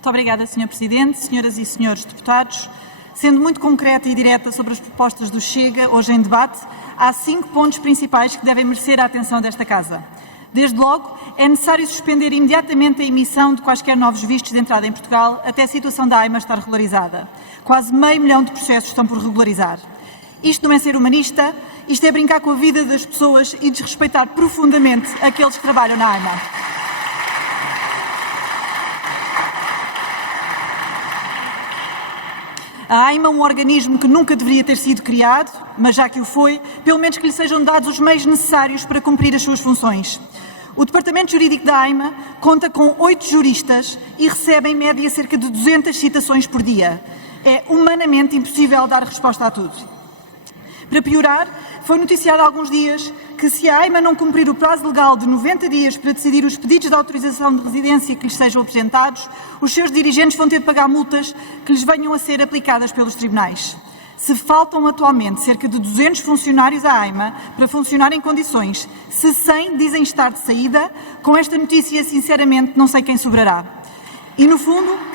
Muito obrigada, Sr. Presidente, senhoras e senhores deputados. Sendo muito concreta e direta sobre as propostas do Chega, hoje em debate, há 5 pontos principais que devem merecer a atenção desta Casa. Desde logo, é necessário suspender imediatamente a emissão de quaisquer novos vistos de entrada em Portugal até a situação da AIMA estar regularizada. Quase 500 mil de processos estão por regularizar. Isto não é ser humanista, isto é brincar com a vida das pessoas e desrespeitar profundamente aqueles que trabalham na AIMA. A AIMA é um organismo que nunca deveria ter sido criado, mas já que o foi, pelo menos que lhe sejam dados os meios necessários para cumprir as suas funções. O Departamento Jurídico da AIMA conta com 8 juristas e recebe em média cerca de 200 citações por dia. É humanamente impossível dar resposta a tudo. Para piorar, foi noticiado há alguns dias que se a AIMA não cumprir o prazo legal de 90 dias para decidir os pedidos de autorização de residência que lhes sejam apresentados, os seus dirigentes vão ter de pagar multas que lhes venham a ser aplicadas pelos tribunais. Se faltam atualmente cerca de 200 funcionários à AIMA para funcionar em condições, se 100 dizem estar de saída, com esta notícia, sinceramente, não sei quem sobrará. E, no fundo,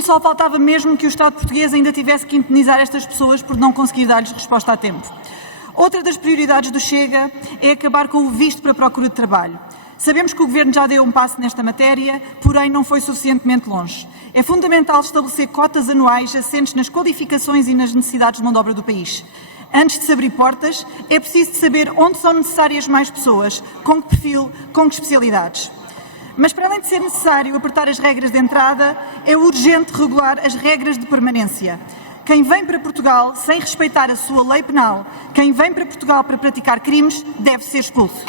só faltava mesmo que o Estado português ainda tivesse que indenizar estas pessoas por não conseguir dar-lhes resposta a tempo. Outra das prioridades do Chega é acabar com o visto para a procura de trabalho. Sabemos que o Governo já deu um passo nesta matéria, porém não foi suficientemente longe. É fundamental estabelecer cotas anuais assentes nas qualificações e nas necessidades de mão de obra do país. Antes de se abrir portas, é preciso saber onde são necessárias mais pessoas, com que perfil, com que especialidades. Mas, para além de ser necessário apertar as regras de entrada, é urgente regular as regras de permanência. Quem vem para Portugal sem respeitar a sua lei penal, quem vem para Portugal para praticar crimes, deve ser expulso.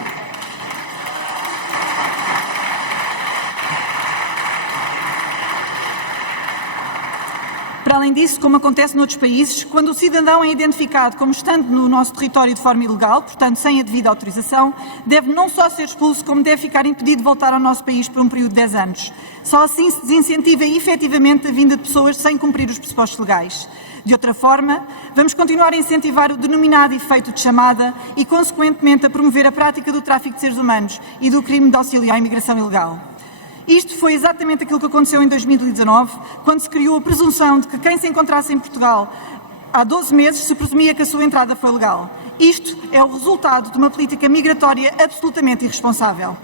Para além disso, como acontece noutros países, quando o cidadão é identificado como estando no nosso território de forma ilegal, portanto sem a devida autorização, deve não só ser expulso, como deve ficar impedido de voltar ao nosso país por um período de 10 anos. Só assim se desincentiva efetivamente a vinda de pessoas sem cumprir os pressupostos legais. De outra forma, vamos continuar a incentivar o denominado efeito de chamada e, consequentemente, a promover a prática do tráfico de seres humanos e do crime de auxílio à imigração ilegal. Isto foi exatamente aquilo que aconteceu em 2019, quando se criou a presunção de que quem se encontrasse em Portugal há 12 meses se presumia que a sua entrada foi legal. Isto é o resultado de uma política migratória absolutamente irresponsável.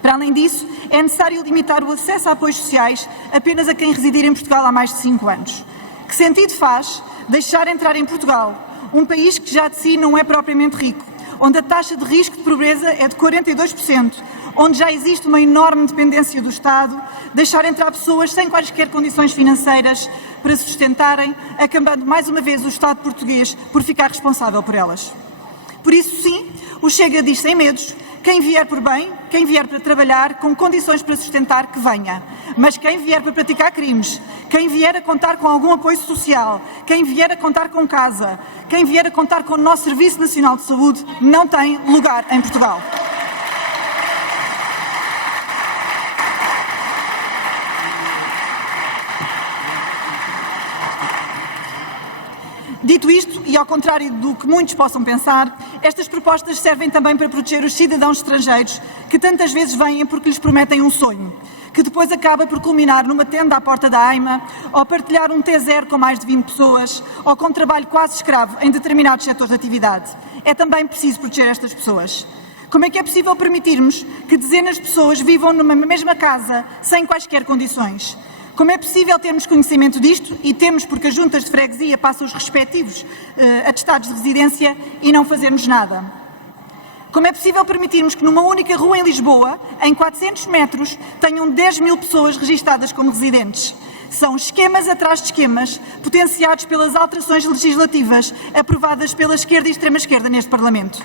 Para além disso, é necessário limitar o acesso a apoios sociais apenas a quem residir em Portugal há mais de 5 anos. Que sentido faz deixar entrar em Portugal, um país que já de si não é propriamente rico, onde a taxa de risco de pobreza é de 42%, onde já existe uma enorme dependência do Estado, deixar entrar pessoas sem quaisquer condições financeiras para se sustentarem, acabando mais uma vez o Estado português por ficar responsável por elas. Por isso, sim, o Chega diz sem medos, quem vier por bem, quem vier para trabalhar, com condições para sustentar, que venha. Mas quem vier para praticar crimes, quem vier a contar com algum apoio social, quem vier a contar com casa, quem vier a contar com o nosso Serviço Nacional de Saúde, não tem lugar em Portugal. Dito isto, e ao contrário do que muitos possam pensar, estas propostas servem também para proteger os cidadãos estrangeiros que tantas vezes vêm porque lhes prometem um sonho, que depois acaba por culminar numa tenda à porta da AIMA, ou partilhar um T0 com mais de 20 pessoas, ou com trabalho quase escravo em determinados setores de atividade. É também preciso proteger estas pessoas. Como é que é possível permitirmos que dezenas de pessoas vivam numa mesma casa sem quaisquer condições? Como é possível termos conhecimento disto, e temos porque as juntas de freguesia passam os respectivos atestados de residência, e não fazermos nada? Como é possível permitirmos que numa única rua em Lisboa, em 400 metros, tenham 10 mil pessoas registadas como residentes? São esquemas atrás de esquemas, potenciados pelas alterações legislativas aprovadas pela esquerda e extrema-esquerda neste Parlamento.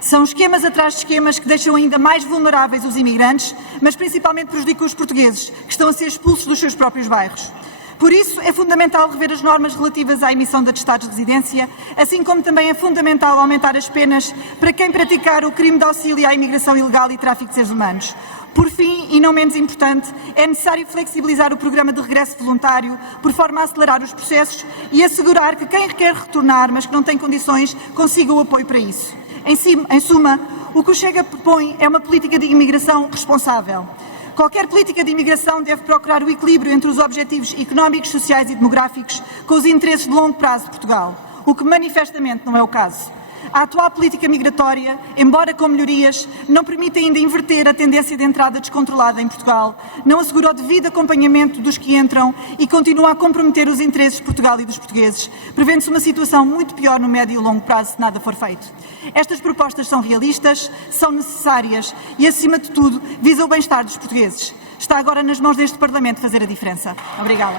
São esquemas atrás de esquemas que deixam ainda mais vulneráveis os imigrantes, mas principalmente prejudicam os portugueses, que estão a ser expulsos dos seus próprios bairros. Por isso, é fundamental rever as normas relativas à emissão de atestados de residência, assim como também é fundamental aumentar as penas para quem praticar o crime de auxílio à imigração ilegal e tráfico de seres humanos. Por fim, e não menos importante, é necessário flexibilizar o programa de regresso voluntário, por forma a acelerar os processos e assegurar que quem quer retornar, mas que não tem condições, consiga o apoio para isso. Em suma, o que o Chega propõe é uma política de imigração responsável. Qualquer política de imigração deve procurar o equilíbrio entre os objetivos económicos, sociais e demográficos com os interesses de longo prazo de Portugal, o que manifestamente não é o caso. A atual política migratória, embora com melhorias, não permite ainda inverter a tendência de entrada descontrolada em Portugal, não assegura o devido acompanhamento dos que entram e continua a comprometer os interesses de Portugal e dos portugueses, prevendo-se uma situação muito pior no médio e longo prazo se nada for feito. Estas propostas são realistas, são necessárias e, acima de tudo, visam o bem-estar dos portugueses. Está agora nas mãos deste Parlamento fazer a diferença. Obrigada.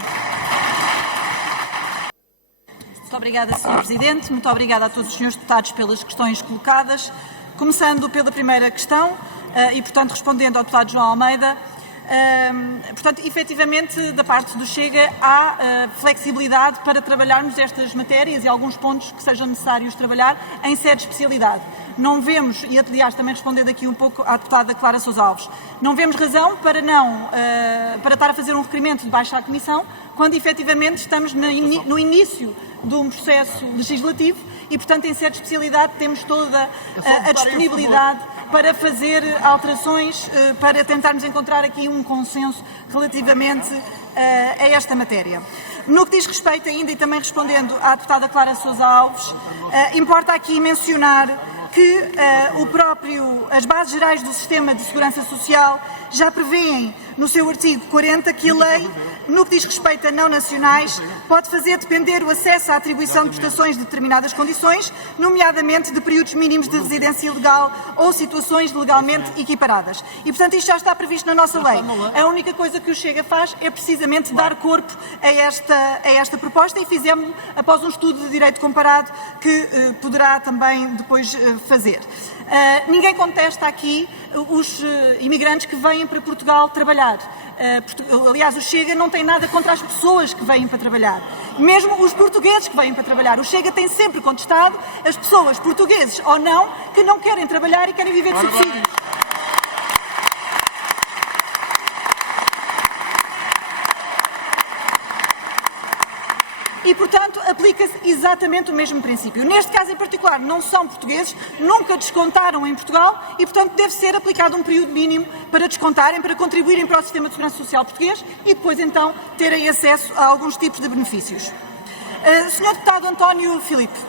Muito obrigada, Sr. Presidente. Muito obrigada a todos os senhores deputados pelas questões colocadas. Começando pela primeira questão e, portanto, respondendo ao deputado João Almeida. Portanto, efetivamente, da parte do Chega, há flexibilidade para trabalharmos estas matérias e alguns pontos que sejam necessários trabalhar em sede de especialidade. Não vemos, e aliás também respondendo aqui um pouco à deputada Clara Sousa Alves, não vemos razão para estar a fazer um requerimento de baixa à Comissão, quando efetivamente estamos no início de um processo legislativo e, portanto, em sede de especialidade temos toda a disponibilidade para fazer alterações, para tentarmos encontrar aqui um consenso relativamente a esta matéria. No que diz respeito ainda, e também respondendo à deputada Clara Sousa Alves, importa aqui mencionar que as bases gerais do Sistema de Segurança Social já prevêem no seu artigo 40 que a lei, no que diz respeito a não nacionais, pode fazer depender o acesso à atribuição de prestações de determinadas condições, nomeadamente de períodos mínimos de residência legal ou situações legalmente equiparadas. E, portanto, isto já está previsto na nossa lei. A única coisa que o Chega faz é precisamente dar corpo a esta proposta e fizemos após um estudo de direito comparado que poderá também depois fazer. Ninguém contesta aqui os imigrantes que vêm para Portugal trabalhar. Aliás, o Chega não tem nada contra as pessoas que vêm para trabalhar. Mesmo os portugueses que vêm para trabalhar. O Chega tem sempre contestado as pessoas, portugueses ou não, que não querem trabalhar e querem viver de subsídios. E, portanto, aplica-se exatamente o mesmo princípio. Neste caso em particular, não são portugueses, nunca descontaram em Portugal e, portanto, deve ser aplicado um período mínimo para descontarem, para contribuírem para o Sistema de Segurança Social português e depois, então, terem acesso a alguns tipos de benefícios. Sr. Deputado António Filipe,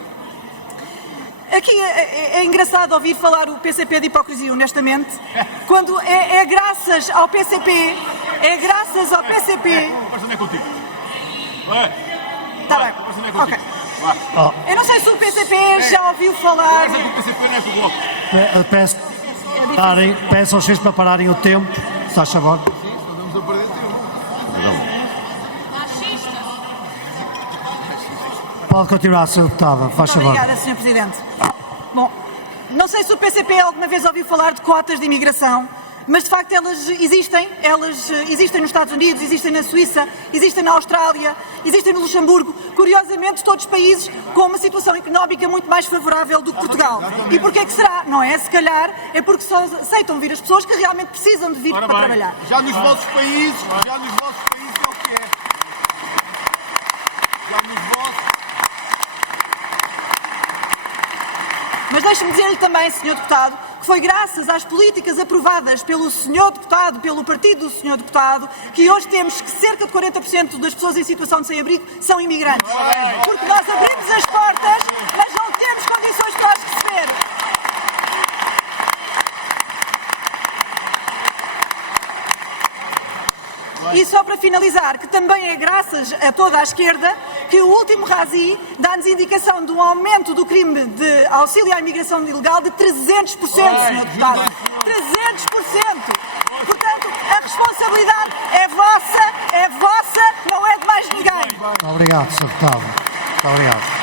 aqui é engraçado ouvir falar o PCP de hipocrisia, honestamente, quando é graças ao PCP, Está bem. Okay. Eu não sei se o PCP já ouviu falar. Peço aos senhores para pararem o tempo, se faz favor. Pode continuar, Sr. Deputada, faz favor. Obrigada, Sr. Presidente. Bom, não sei se o PCP alguma vez ouviu falar de cotas de imigração, mas de facto elas existem nos Estados Unidos, existem na Suíça, existem na Austrália, existem no Luxemburgo, curiosamente todos os países com uma situação económica muito mais favorável do que Portugal. E porquê que será? Não é? Se calhar é porque só aceitam vir as pessoas que realmente precisam de vir para trabalhar. Já nos vossos países é o que é. Já nos vossos. Mas deixe-me dizer-lhe também, Sr. Deputado, que foi graças às políticas aprovadas pelo Sr. Deputado, pelo partido do Sr. Deputado, que hoje temos que cerca de 40% das pessoas em situação de sem-abrigo são imigrantes. Porque nós abrimos as portas, mas não temos condições para as receber. E só para finalizar, que também é graças a toda a esquerda que o último RASI dá-nos indicação de um aumento do crime de auxílio à imigração ilegal de 300%, Sr. Deputado. 300%! Portanto, a responsabilidade é vossa, não é de mais ninguém. Obrigado, Sr. Deputado. Muito obrigado.